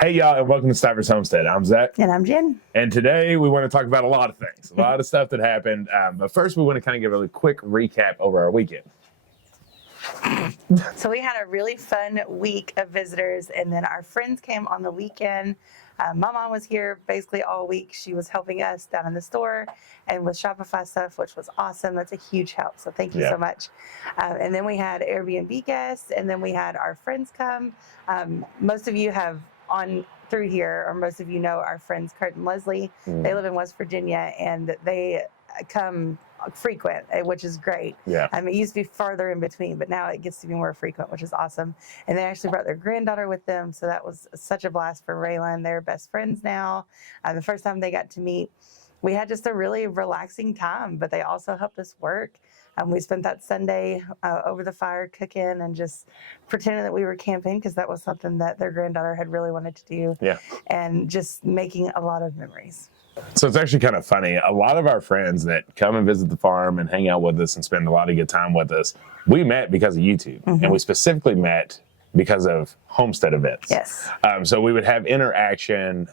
Hey y'all, and welcome to Stivers Homestead. I'm Zach. And I'm Jen. And today we want to talk about a lot of things, a lot of stuff that happened. But first we want to kind of give a really quick recap over our weekend. So we had a really fun week of visitors, and then our friends came on the weekend. My mom was here basically all week. She was helping us down in the store and with Shopify stuff, which was awesome. That's a huge help. So thank you so much. And then we had Airbnb guests, and then we had our friends come. Most of you have on through here, or most of you know our friends Kurt and Leslie. They live in West Virginia, and they come frequent, which is great. It used to be farther in between, but now it gets to be more frequent, which is awesome. And they actually brought their granddaughter with them, so that was such a blast for Raylan. They're best friends now. The first time they got to meet, we had just a really relaxing time, but they also helped us work. We spent that Sunday over the fire cooking and just pretending that we were camping, because that was something that their granddaughter had really wanted to do. And just making a lot of memories. So it's actually kind of funny. A lot of our friends that come and visit the farm and hang out with us and spend a lot of good time with us, we met because of YouTube. And we specifically met because of Homestead events. So we would have interaction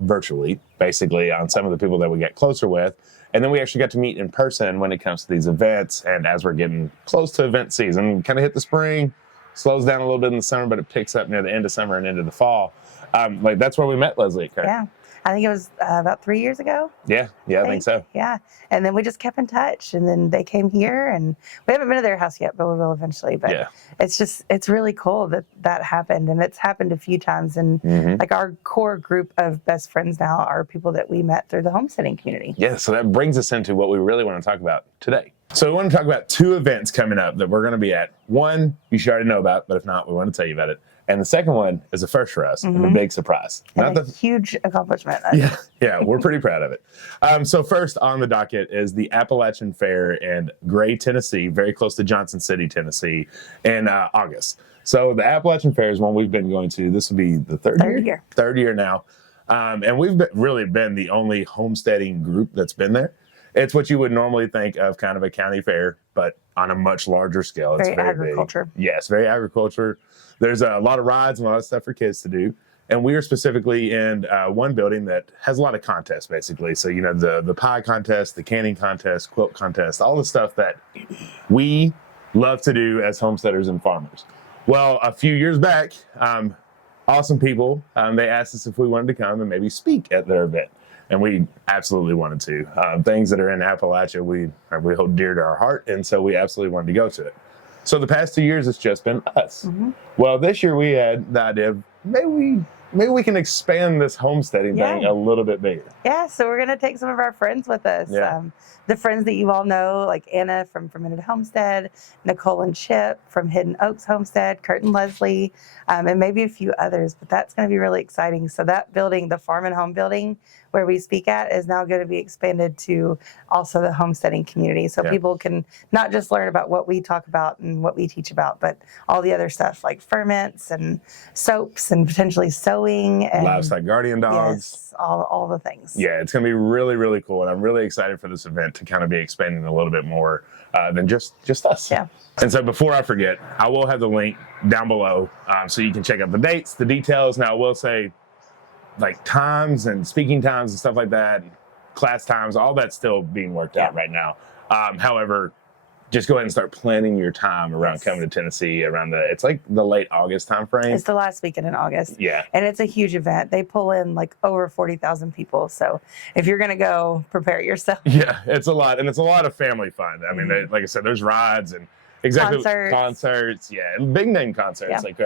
virtually, basically, on some of the people that we get closer with. And then we actually got to meet in person when it comes to these events. And as we're getting close to event season, we kind of hit the spring, slows down a little bit in the summer, but it picks up near the end of summer and into the fall. That's where we met Leslie, correct? I think it was about 3 years ago. I think so. And then we just kept in touch, and then they came here, and we haven't been to their house yet, but we will eventually. But it's really cool that happened, and it's happened a few times. And like our core group of best friends now are people that we met through the homesteading community. So that brings us into what we really want to talk about today. So we want to talk about two events coming up that we're going to be at. One, you should already know about, but if not, we want to tell you about it. And the second one is a first for us, and a big surprise. And a huge accomplishment. We're pretty proud of it. So first on the docket is the Appalachian Fair in Gray, Tennessee, very close to Johnson City, Tennessee, in August. So the Appalachian Fair is one we've been going to. This will be the third year? Third year now. And we've really been the only homesteading group that's been there. It's what you would normally think of kind of a county fair, but on a much larger scale. It's very agriculture. Big. Yes, very agriculture. There's a lot of rides and a lot of stuff for kids to do. And we are specifically in one building that has a lot of contests, basically. So, you know, the pie contest, the canning contest, quilt contest, all the stuff that we love to do as homesteaders and farmers. Well, a few years back, awesome people, they asked us if we wanted to come and maybe speak at their event. And we absolutely wanted to. Things that are in Appalachia, we hold dear to our heart, and so we absolutely wanted to go to it. So the past 2 years, it's just been us. Well, this year we had the idea of maybe we can expand this homesteading thing a little bit bigger. So we're going to take some of our friends with us. The friends that you all know, like Anna from Fermented Homestead, Nicole and Chip from Hidden Oaks Homestead, Kurt and Leslie, and maybe a few others. But that's going to be really exciting. So that building, the Farm and Home building where we speak at, is now going to be expanded to also the homesteading community. So people can not just learn about what we talk about and what we teach about, but all the other stuff like ferments and soaps and potentially sewing and livestock guardian dogs. All the things. It's going to be really, really cool. And I'm really excited for this event to kind of be expanding a little bit more than just us. And so before I forget, I will have the link down below so you can check out the dates, the details. Now I will say, like, times and speaking times and stuff like that, class times, all that's still being worked out right now. However, just go ahead and start planning your time around coming to Tennessee around it's like the late August time frame. It's the last weekend in August. And it's a huge event. They pull in like over 40,000 people. So if you're going to go, prepare yourself. It's a lot. And it's a lot of family fun. I mean, like I said, there's rides and concerts. Big name concerts. Like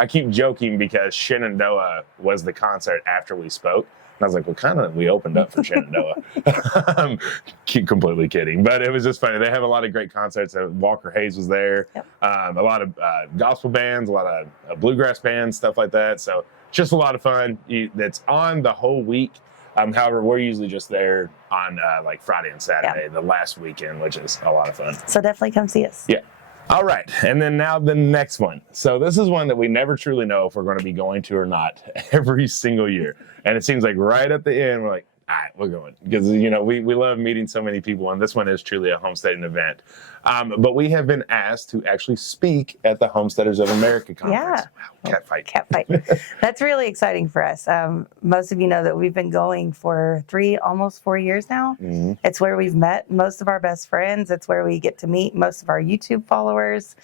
I keep joking because Shenandoah was the concert after we spoke. And I was like, well, we opened up for Shenandoah. Completely kidding. But it was just funny. They have a lot of great concerts. Walker Hayes was there. A lot of gospel bands, a lot of bluegrass bands, stuff like that. So just a lot of fun. That's on the whole week. However, we're usually just there on like Friday and Saturday, the last weekend, which is a lot of fun. So definitely come see us. All right. And then now the next one. So this is one that we never truly know if we're going to be going to or not every single year. And it seems like right at the end, we're like, all right, we're going. Because, you know, we love meeting so many people. And this one is truly a homesteading event. But we have been asked to actually speak at the Homesteaders of America conference. Yeah. Wow, cat fight. Cat fight. That's really exciting for us. Most of you know that we've been going for almost 4 years now. Mm-hmm. It's where we've met most of our best friends. It's where we get to meet most of our YouTube followers.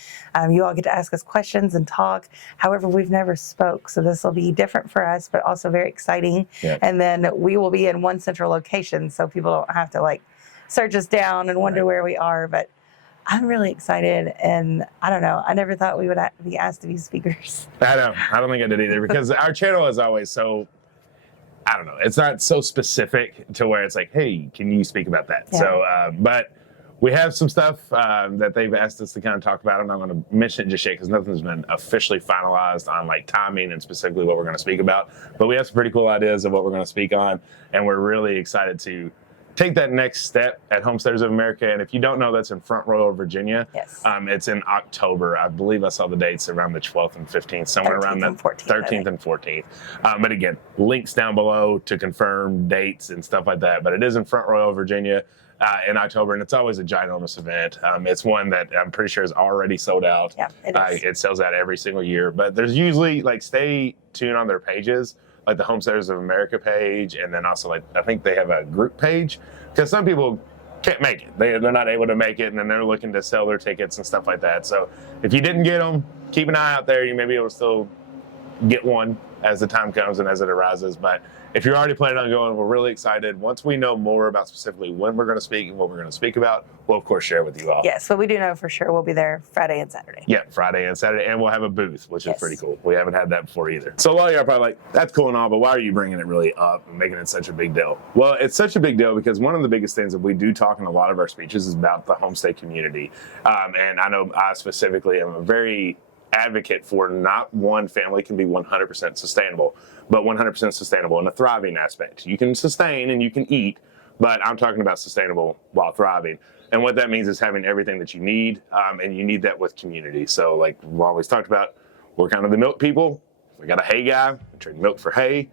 You all get to ask us questions and talk. However, we've never spoke, so this will be different for us, but also very exciting. Yeah. And then we will be in one central location, so people don't have to like search us down and wonder where we are. But I'm really excited, and I don't know. I never thought we would be asked to be speakers. I don't think I did either, because our channel is always so, I don't know, it's not so specific to where it's like, hey, can you speak about that? Yeah. So, but we have some stuff that they've asked us to kind of talk about. I'm not going to mention it just yet because nothing's been officially finalized on like timing and specifically what we're going to speak about. But we have some pretty cool ideas of what we're going to speak on, and we're really excited to take that next step at Homesteaders of America. And if you don't know, that's in Front Royal, Virginia. Yes. It's in October. I believe I saw the dates around the 12th and 15th, somewhere around that 13th and 14th. But again, links down below to confirm dates and stuff like that. But it is in Front Royal, Virginia in October, and it's always a ginormous event. It's one that I'm pretty sure is already sold out. Yeah, it is. It sells out every single year. But there's usually, like, stay tuned on their pages, like the Homesteaders of America page, and then also like I think they have a group page, because some people can't make it. They're not able to make it, and then they're looking to sell their tickets and stuff like that. So if you didn't get them, keep an eye out there. You may be able to still get one as the time comes and as it arises. But if you're already planning on going, we're really excited. Once we know more about specifically when we're going to speak and what we're going to speak about, we'll of course share with you all. Yes, but we do know for sure we'll be there Friday and Saturday. Yeah, Friday and Saturday, and we'll have a booth, which Yes. is pretty cool. We haven't had that before either. So a lot of you are probably like, that's cool and all, but why are you bringing it really up and making it such a big deal? Well, it's such a big deal because one of the biggest things that we do talk in a lot of our speeches is about the homestead community. And I know I specifically am a very advocate for not one family can be 100% sustainable, but 100% sustainable in a thriving aspect. You can sustain and you can eat, but I'm talking about sustainable while thriving. And what that means is having everything that you need, and you need that with community. So like we've always talked about, we're kind of the milk people. We got a hay guy, we trade milk for hay,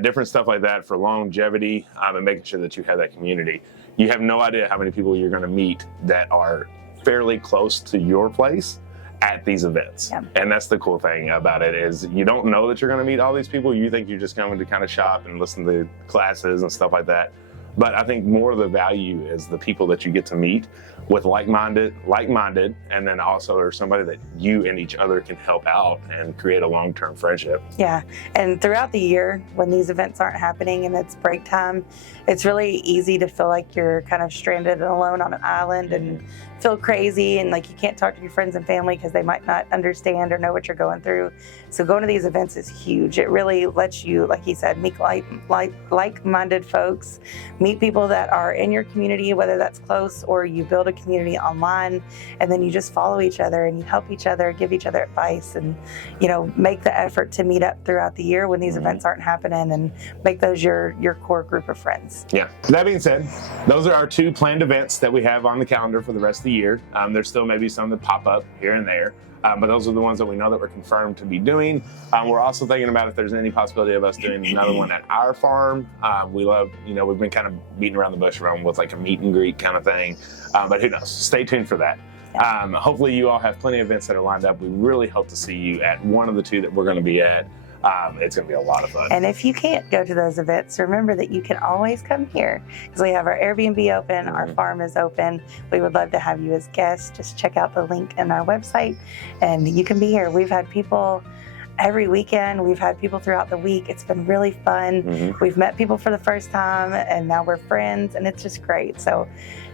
different stuff like that for longevity, and making sure that you have that community. You have no idea how many people you're going to meet that are fairly close to your place at these events. Yeah. And that's the cool thing about it, is you don't know that you're going to meet all these people. You think you're just going to kind of shop and listen to classes and stuff like that. But I think more of the value is the people that you get to meet with like-minded, and then also there's somebody that you and each other can help out and create a long-term friendship. Yeah, and throughout the year when these events aren't happening and it's break time, it's really easy to feel like you're kind of stranded and alone on an island and feel crazy and like you can't talk to your friends and family because they might not understand or know what you're going through. So going to these events is huge. It really lets you, like he said, meet like-minded folks, meet people that are in your community, whether that's close or you build a community online, and then you just follow each other and you help each other, give each other advice, and make the effort to meet up throughout the year when these events aren't happening, and make those your core group of friends. Yeah. That being said, those are our 2 planned events that we have on the calendar for the rest of the year. There's still maybe some that pop up here and there. But those are the ones that we know that we're confirmed to be doing. We're also thinking about if there's any possibility of us doing another one at our farm. We love, we've been kind of beating around the bush around with like a meet and greet kind of thing. But who knows? Stay tuned for that. Hopefully you all have plenty of events that are lined up. We really hope to see you at one of the 2 that we're going to be at. It's going to be a lot of fun. And if you can't go to those events, remember that you can always come here because we have our Airbnb open, our farm is open. We would love to have you as guests. Just check out the link in our website and you can be here. We've had people every weekend. We've had people throughout the week. It's been really fun. We've met people for the first time and now we're friends and it's just great. So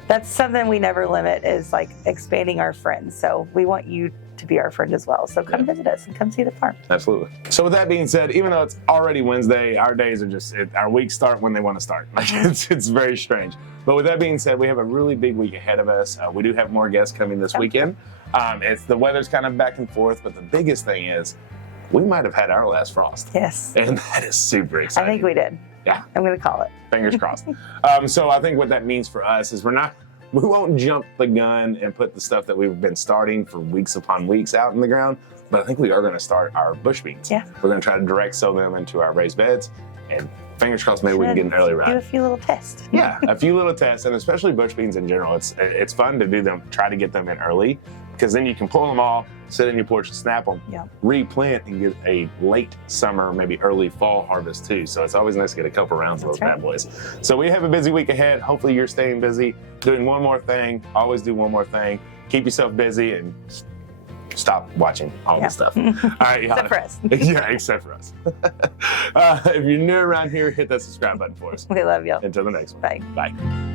that's something we never limit, is like expanding our friends. So we want you to be our friend as well. So come visit us and come see the farm. Absolutely. So with that being said, even though it's already Wednesday, our days are just, our weeks start when they want to start. Like it's very strange. But with that being said, we have a really big week ahead of us. We do have more guests coming this weekend. It's the weather's kind of back and forth, but the biggest thing is we might have had our last frost. Yes. And that is super exciting. I think we did. Yeah. I'm going to call it. Fingers crossed. So I think what that means for us is we won't jump the gun and put the stuff that we've been starting for weeks upon weeks out in the ground, but I think we are going to start our bush beans. Yeah. We're going to try to direct sow them into our raised beds and fingers crossed, maybe we can get an early Do a ride. few little tests. Yeah, a few little tests, and especially bush beans in general. It's fun to do them, try to get them in early, because then you can pull them all, sit in your porch and snap them, Yeah. replant, and get a late summer, maybe early fall harvest too. So it's always nice to get a couple rounds of those That's bad boys. So we have a busy week ahead. Hopefully you're staying busy, doing one more thing. Always do one more thing. Keep yourself busy and stop watching all Yeah. the stuff. All right, Except for us. yeah, except for us. If you're new around here, hit that subscribe button for us. We love y'all. Until the next one. Bye. Bye.